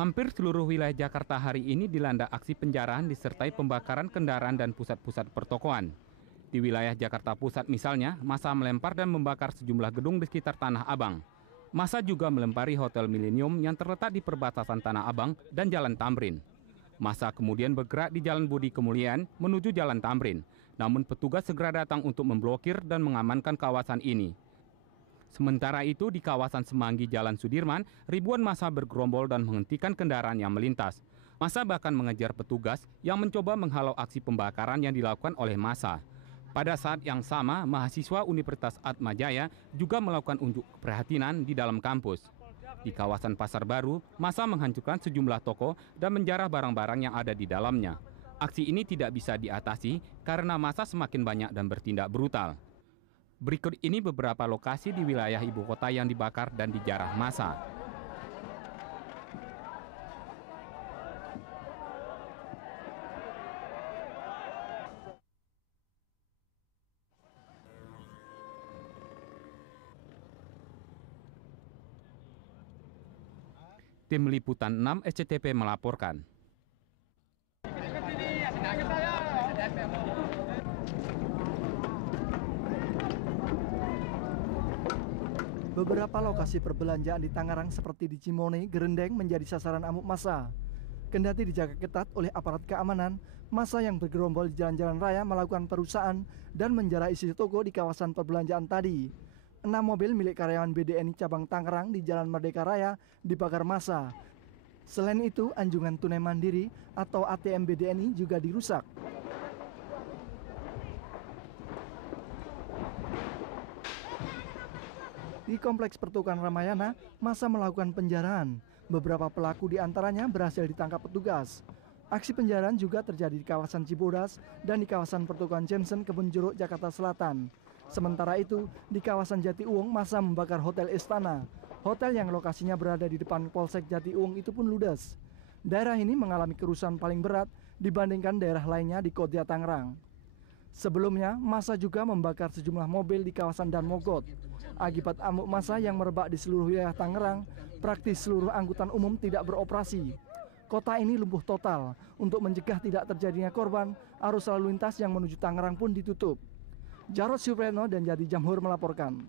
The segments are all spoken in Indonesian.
Hampir seluruh wilayah Jakarta hari ini dilanda aksi penjarahan disertai pembakaran kendaraan dan pusat-pusat pertokoan. Di wilayah Jakarta Pusat misalnya, massa melempar dan membakar sejumlah gedung di sekitar Tanah Abang. Massa juga melempari Hotel Millennium yang terletak di perbatasan Tanah Abang dan Jalan Tamrin. Massa kemudian bergerak di Jalan Budi Kemuliaan menuju Jalan Tamrin. Namun petugas segera datang untuk memblokir dan mengamankan kawasan ini. Sementara itu di kawasan Semanggi Jalan Sudirman, ribuan massa bergerombol dan menghentikan kendaraan yang melintas. Massa bahkan mengejar petugas yang mencoba menghalau aksi pembakaran yang dilakukan oleh massa. Pada saat yang sama, mahasiswa Universitas Atmajaya juga melakukan unjuk keprihatinan di dalam kampus. Di kawasan Pasar Baru, massa menghancurkan sejumlah toko dan menjarah barang-barang yang ada di dalamnya. Aksi ini tidak bisa diatasi karena massa semakin banyak dan bertindak brutal. Berikut ini beberapa lokasi di wilayah ibu kota yang dibakar dan dijarah massa. Tim Liputan 6 SCTV melaporkan. Beberapa lokasi perbelanjaan di Tangerang seperti di Cimone, Gerendeng menjadi sasaran amuk massa. Kendati dijaga ketat oleh aparat keamanan, massa yang bergerombol di jalan-jalan raya melakukan perusahaan dan menjarah isi toko di kawasan perbelanjaan tadi. 6 mobil milik karyawan BDNI cabang Tangerang di Jalan Merdeka Raya dibakar massa. Selain itu, anjungan tunai mandiri atau ATM BDNI juga dirusak. Di Kompleks Pertukaran Ramayana, massa melakukan penjarahan. Beberapa pelaku diantaranya berhasil ditangkap petugas. Aksi penjarahan juga terjadi di kawasan Cibodas dan di kawasan Pertukaran Jameson, Kebonjeruk, Jakarta Selatan. Sementara itu, di kawasan Jatiuwung, massa membakar Hotel Istana. Hotel yang lokasinya berada di depan Polsek Jatiuwung itu pun ludes. Daerah ini mengalami kerusakan paling berat dibandingkan daerah lainnya di Kota Tangerang. Sebelumnya, massa juga membakar sejumlah mobil di kawasan Dan Mogot. Akibat amuk massa yang merebak di seluruh wilayah Tangerang, praktis seluruh angkutan umum tidak beroperasi. Kota ini lumpuh total. Untuk mencegah tidak terjadinya korban, arus lalu lintas yang menuju Tangerang pun ditutup. Jarod Supreno dan Jadi Jamhur melaporkan.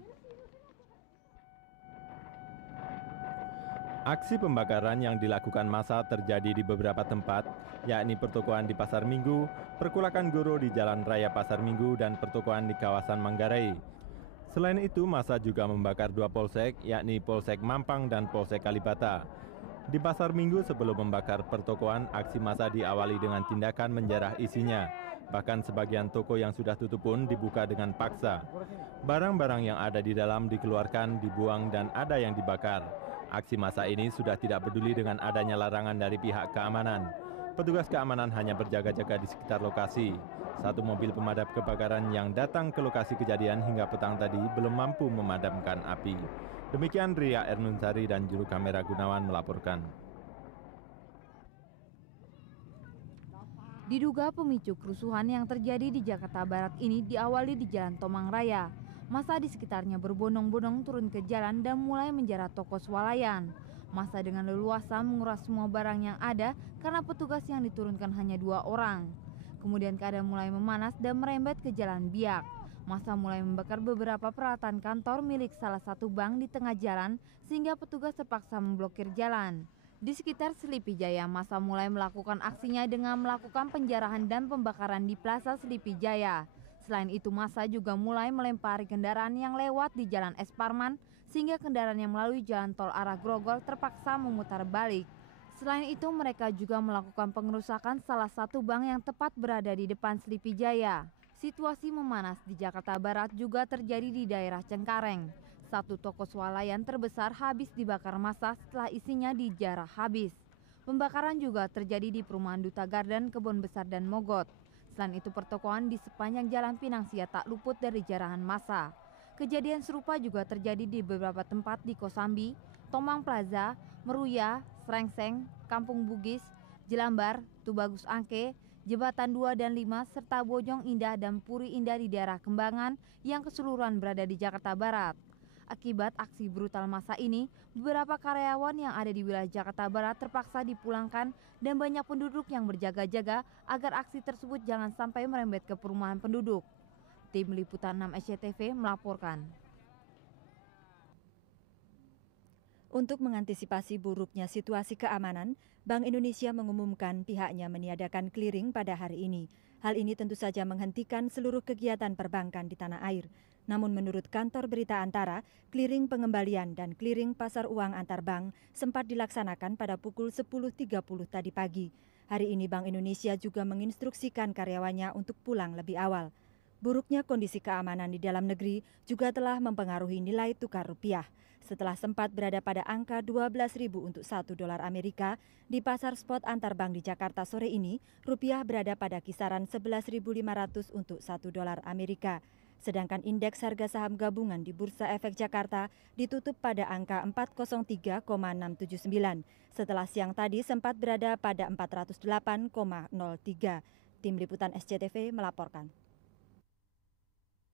Aksi pembakaran yang dilakukan massa terjadi di beberapa tempat, yakni pertokoan di Pasar Minggu, perkulakan guru di Jalan Raya Pasar Minggu, dan pertokoan di kawasan Manggarai. Selain itu, massa juga membakar 2 polsek, yakni Polsek Mampang dan Polsek Kalibata. Di Pasar Minggu sebelum membakar pertokoan, aksi massa diawali dengan tindakan menjarah isinya. Bahkan sebagian toko yang sudah tutup pun dibuka dengan paksa. Barang-barang yang ada di dalam dikeluarkan, dibuang, dan ada yang dibakar. Aksi massa ini sudah tidak peduli dengan adanya larangan dari pihak keamanan. Petugas keamanan hanya berjaga-jaga di sekitar lokasi. 1 mobil pemadam kebakaran yang datang ke lokasi kejadian hingga petang tadi belum mampu memadamkan api. Demikian Ria Ernunsari dan juru kamera Gunawan melaporkan. Diduga pemicu kerusuhan yang terjadi di Jakarta Barat ini diawali di Jalan Tomang Raya. Massa di sekitarnya berbondong-bondong turun ke jalan dan mulai menjarah toko swalayan. Massa dengan leluasa menguras semua barang yang ada karena petugas yang diturunkan hanya 2 orang. Kemudian keadaan mulai memanas dan merembet ke Jalan Biak. Massa mulai membakar beberapa peralatan kantor milik salah satu bank di tengah jalan sehingga petugas terpaksa memblokir jalan. Di sekitar Selipi Jaya, massa mulai melakukan aksinya dengan melakukan penjarahan dan pembakaran di Plaza Selipi Jaya. Selain itu, massa juga mulai melempari kendaraan yang lewat di Jalan Es Parman, sehingga kendaraan yang melalui jalan tol arah Grogol terpaksa memutar balik. Selain itu, mereka juga melakukan pengerusakan salah satu bank yang tepat berada di depan Selipi Jaya. Situasi memanas di Jakarta Barat juga terjadi di daerah Cengkareng. 1 toko swalayan terbesar habis dibakar massa setelah isinya dijarah habis. Pembakaran juga terjadi di perumahan Duta Garden, Kebon Besar, dan Mogot. Selain itu, pertokoan di sepanjang Jalan Pinangsia tak luput dari jarahan massa. Kejadian serupa juga terjadi di beberapa tempat di Kosambi, Tomang Plaza, Meruya, Srengseng, Kampung Bugis, Jelambar, Tubagus Angke, Jembatan 2 dan 5, serta Bojong Indah dan Puri Indah di daerah Kembangan yang keseluruhan berada di Jakarta Barat. Akibat aksi brutal massa ini, beberapa karyawan yang ada di wilayah Jakarta Barat terpaksa dipulangkan dan banyak penduduk yang berjaga-jaga agar aksi tersebut jangan sampai merembet ke perumahan penduduk. Tim Liputan 6 SCTV melaporkan. Untuk mengantisipasi buruknya situasi keamanan, Bank Indonesia mengumumkan pihaknya meniadakan clearing pada hari ini. Hal ini tentu saja menghentikan seluruh kegiatan perbankan di tanah air. Namun menurut kantor berita Antara, clearing pengembalian dan clearing pasar uang antar bank sempat dilaksanakan pada pukul 10.30 tadi pagi. Hari ini Bank Indonesia juga menginstruksikan karyawannya untuk pulang lebih awal. Buruknya kondisi keamanan di dalam negeri juga telah mempengaruhi nilai tukar rupiah. Setelah sempat berada pada angka 12.000 untuk $1 Amerika, di pasar spot antar bank di Jakarta sore ini, rupiah berada pada kisaran 11.500 untuk $1 Amerika. Sedangkan indeks harga saham gabungan di Bursa Efek Jakarta ditutup pada angka 403,679. Setelah siang tadi sempat berada pada 408,03. Tim Liputan SCTV melaporkan.